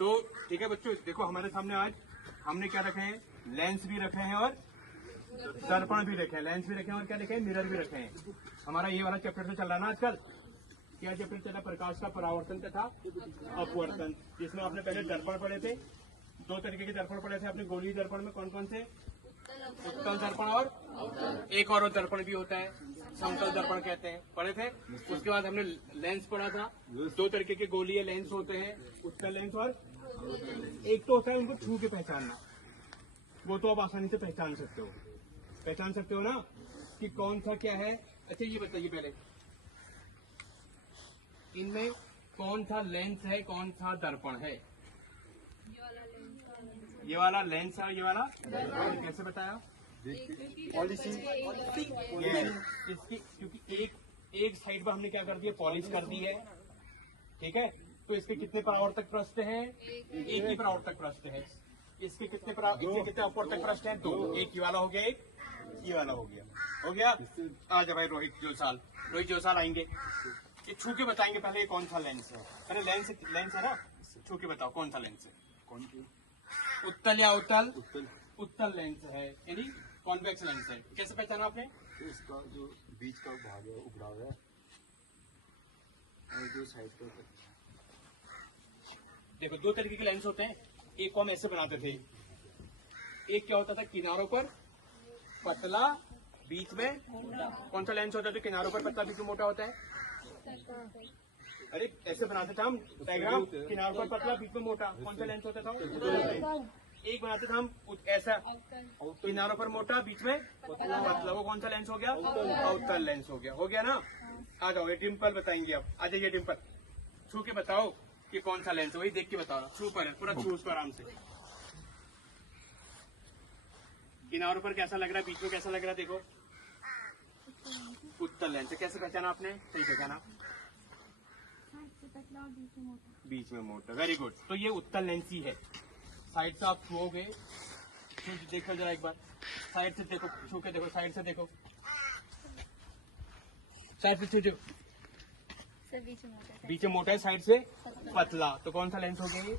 तो ठीक है बच्चों, देखो हमारे सामने आज हमने क्या रखे हैं, लेंस भी रखे हैं और दर्पण भी रखे हैं। लेंस भी रखे हैं और क्या रखे हैं, मिरर भी रखे हैं। हमारा ये वाला चैप्टर तो चल रहा है ना आजकल। क्या चैप्टर चला, प्रकाश का परावर्तन तथा अपवर्तन, जिसमें आपने पहले दर्पण पढ़े थे। दो तरीके के दर्पण पढ़े थे आपने। गोलीय दर्पण में कौन कौन से, उत्तल दर्पण और एक और दर्पण भी होता है, समतल दर्पण कहते हैं, पढ़े थे। उसके बाद हमने लेंस पढ़ा था। दो तरीके के गोलीय लेंस होते हैं, उत्तल लेंस और एक तो होता है उनको छू के पहचानना। वो तो आप आसानी से पहचान सकते हो ना कि कौन सा क्या है। अच्छा ये बताइए पहले, इनमें कौन सा लेंस है, कौन सा दर्पण है? ये वाला लेंस है और ये वाला दर्पण। कैसे बताया? पॉलिसी। इसकी क्योंकि एक साइड पर हमने क्या कर दिया, पॉलिश कर दी है, ठीक है। तो इसके कितने परावर्तक पृष्ठ हैं? एक ही परावर्तक पृष्ठ है। इसके कितने अपवर्तक पृष्ठ हैं? दो। एक ये वाला हो गया, एक ये वाला हो गया। आ जाओ भाई रोहित जोसाल आएंगे, ये छू के बताएंगे पहले ये कौन सा लेंस है। पहले लेंस है ना, छू के बताओ कौन सा लेंस है। कौन सी? उत्तल या उत्तल? उत्तल लेंस है, यानी कॉन्वेक्स लेंस है। कैसे पहचाना आपने? इसका जो बीच का भाग है उभरा हुआ है और जो साइड का, देखो दो तरीके के लेंस होते हैं। एक को हम ऐसे बनाते थे, एक क्या होता था, किनारों पर पतला बीच में कौन सा लेंस होता था? किनारों पर पतला बीच में मोटा होता है। अरे ऐसे बनाते थे हम डायग्राम, किनारों पर पतला बीच में मोटा, कौन सा लेंस होता था? एक बनाते थे हम ऐसा, किनारों पर मोटा बीच में पतला, वो कौन सा लेंस हो गया? उत्तल लेंस हो गया ना। आ जाओ, ये डिम्पल बताएंगे अब। आ जाइए डिम्पल, छू के बताओ कि कौन सा लेंस है। वही देख के बताओ, छू पर पूरा छू उसको आराम से। किनारों पर कैसा लग रहा है, बीच में कैसा लग रहा है? देखो उत्तल लेंस है। कैसे पहचाना आपने? सही पहचाना, बीच में मोटा। Very good. तो ये उत्तल लेंस ही है। साइड से आप छुओगे, देखो जरा एक बार, साइड से देखो, छू के देखो, साइड से देखो, साइड से छू, बीच में मोटा है, साइड से पतला, तो कौन सा लेंस हो गया? ये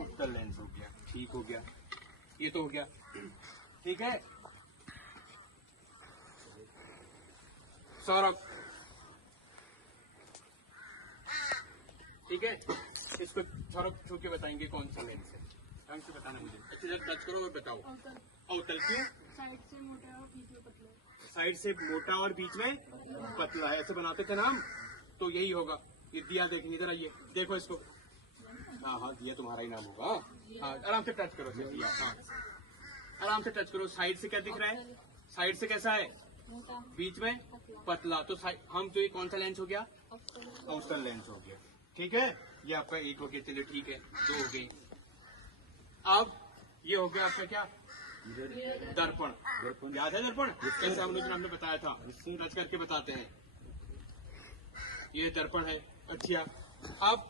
उत्तल लेंस हो गया। ठीक हो गया, ये तो हो गया, ठीक है। सौरभ, ठीक है, इसको सौरभ छू के बताएंगे कौन सा लेंस है। ढंग से बताना मुझे, अच्छे से टच करो और बताओ। अवतल क्यों? साइड से मोटा और बीच में पतला। साइड से मोटा और बीच में पतला है, ऐसे बनाते थे ना हम, तो यही होगा। ये दिया देखेंगे जरा, ये देखो इसको। हाँ, दिया तुम्हारा ही नाम होगा। हाँ, आराम से टच करो दिया। हाँ, आराम से टच करो। साइड से क्या दिख रहा है? साइड से कैसा है? बीच में पतला। तो हम तो ये कौन सा लेंस हो गया? अवतल लेंस हो गया। ठीक है, ये आपका एक हो गया। चलिए ठीक है, दो हो गई। अब ये हो गया आपका क्या? दर्पण। याद है दर्पण? कैसे हमने बताया था, टच करके बताते हैं। ये दर्पण है। अच्छा, अब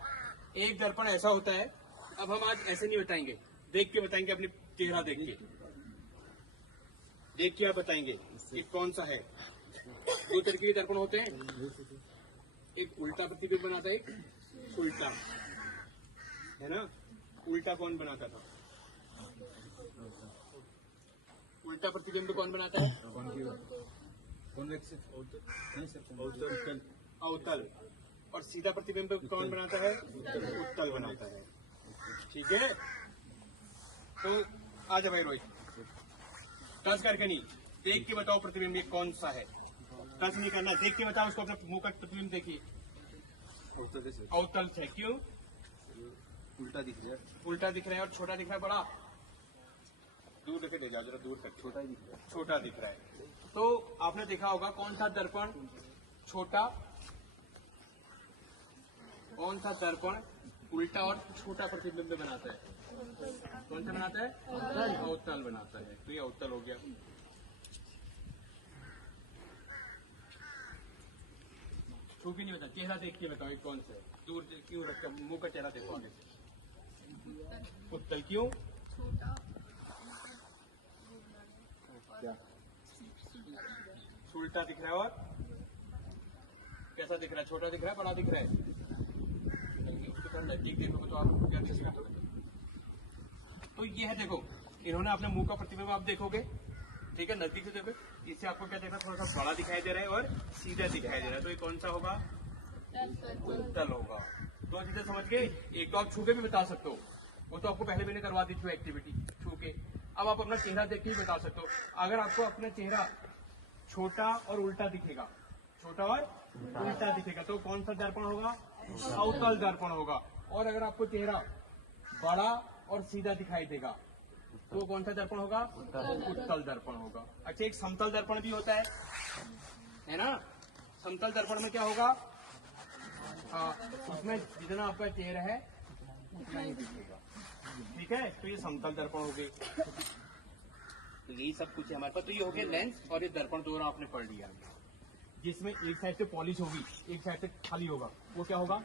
एक दर्पण ऐसा होता है, अब हम आज ऐसे नहीं बताएंगे, देख के बताएंगे, अपने चेहरा देख के आप बताएंगे कि कौन सा है। दो तरीके के दर्पण होते हैं, एक उल्टा प्रतिबिंब बनाता है, एक उल्टा, है ना। उल्टा कौन बनाता था? उल्टा प्रतिबिंब कौन बनाता है? अवतल। और सीधा प्रतिबिंब कौन बनाता है? उत्तल बनाता है। ठीक है, तो आ जाओ भाई रोहित, टच करके नहीं, देख के बताओ प्रतिबिंब ये कौन सा है। टच नहीं करना, देख के बताओ उसको। अपने मुंह का प्रतिबिंब देखिए, अवतल है। क्यों? उल्टा दिख रहा है। उल्टा दिख रहा है और छोटा दिख रहा है, बड़ा दूर लेके ले जाओ जरा, दूर तक। छोटा दिख रहा है। तो आपने देखा होगा कौन सा दर्पण छोटा, कौन सा दर्पण उल्टा और छोटा प्रतिबिंब बनाता है? कौन सा बनाता है? अवतल बनाता है। तो ये अवतल हो गया। छू भी नहीं बता, चेहरा देख के बताओ कौन सा है। दूर क्यों रखा, मुंह का चेहरा देखो आगे से। उत्तल क्यों? क्या? उल्टा दिख रहा है और कैसा दिख रहा है? छोटा दिख रहा है, बड़ा दिख रहा है? उसको थोड़ा नजदीक देखोगे तो आप अच्छे से कर दोगे। ये है, देखो इन्होंने अपने मुंह का प्रतिबिंब आप देखोगे, ठीक है, नजदीक से देखो, इससे आपको क्या देखना, थोड़ा सा बड़ा दिखाई दे रहा है और सीधा दिखाई दे रहा है, तो ये कौन सा होगा, उत्तल होगा। दो चीजें समझ गए। एक तो आप छू के भी बता सकते हो, वो तो आपको पहले मैंने करवा दी थी एक्टिविटी छू के। अब आप अपना चेहरा देख के भी बता सकते हो। अगर आपको अपना चेहरा छोटा और उल्टा दिखेगा, छोटा और उल्टा दिखेगा, तो कौन सा दर्पण होगा, अवतल दर्पण होगा। और अगर आपको चेहरा बड़ा और सीधा दिखाई देगा तो कौन सा दर्पण होगा, उत्तल दर्पण होगा। अच्छा, एक समतल दर्पण भी होता है ना। समतल दर्पण में क्या होगा, उसमें जितना आपका चेहरा है उतना ही दिखेगा, ठीक है। तो ये समतल दर्पण हो गए, तो यही सब कुछ है हमारे पास। तो ये हो गया लेंस और ये दर्पण, दोनों आपने पढ़ लिया, जिसमें एक साइड से पॉलिश होगी, एक साइड से खाली होगा, वो क्या होगा,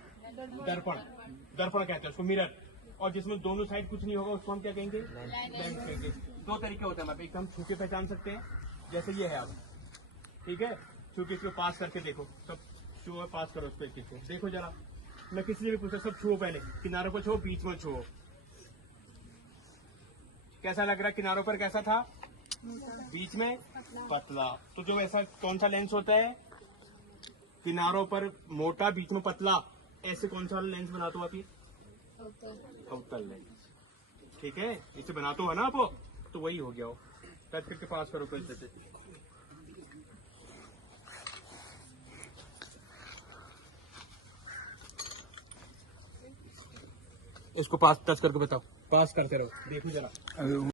दर्पण। दर्पण कहते हैं उसको, मिरर। और जिसमें दोनों साइड कुछ नहीं होगा उसको हम क्या कहेंगे, लेंस कहेंगे। दो तरीके होते हैं हमारे, एक तो हम छू के पहचान सकते हैं, जैसे ये है आप, ठीक है, छू के इसको पास करके देखो, सब छुओ, पास करो उस पर, इसको देखो जरा। मैं किसी से भी पूछा, सब छुओ, पहले किनारों को छुओ, बीच में छुओ, कैसा लग रहा है, किनारों पर कैसा था, बीच में पतला। तो जो ऐसा कौन सा लेंस होता है, किनारों पर मोटा, बीच में पतला, ऐसे कौन सा लेंस बनाते हो आप, ये अवतल लेंस, ठीक है, इसे बनाते हो ना आप, तो वही हो गया हो। टच करके पास करो पैसे से, इसको पास टच करके बताओ, पास करते रहो, देखो जरा।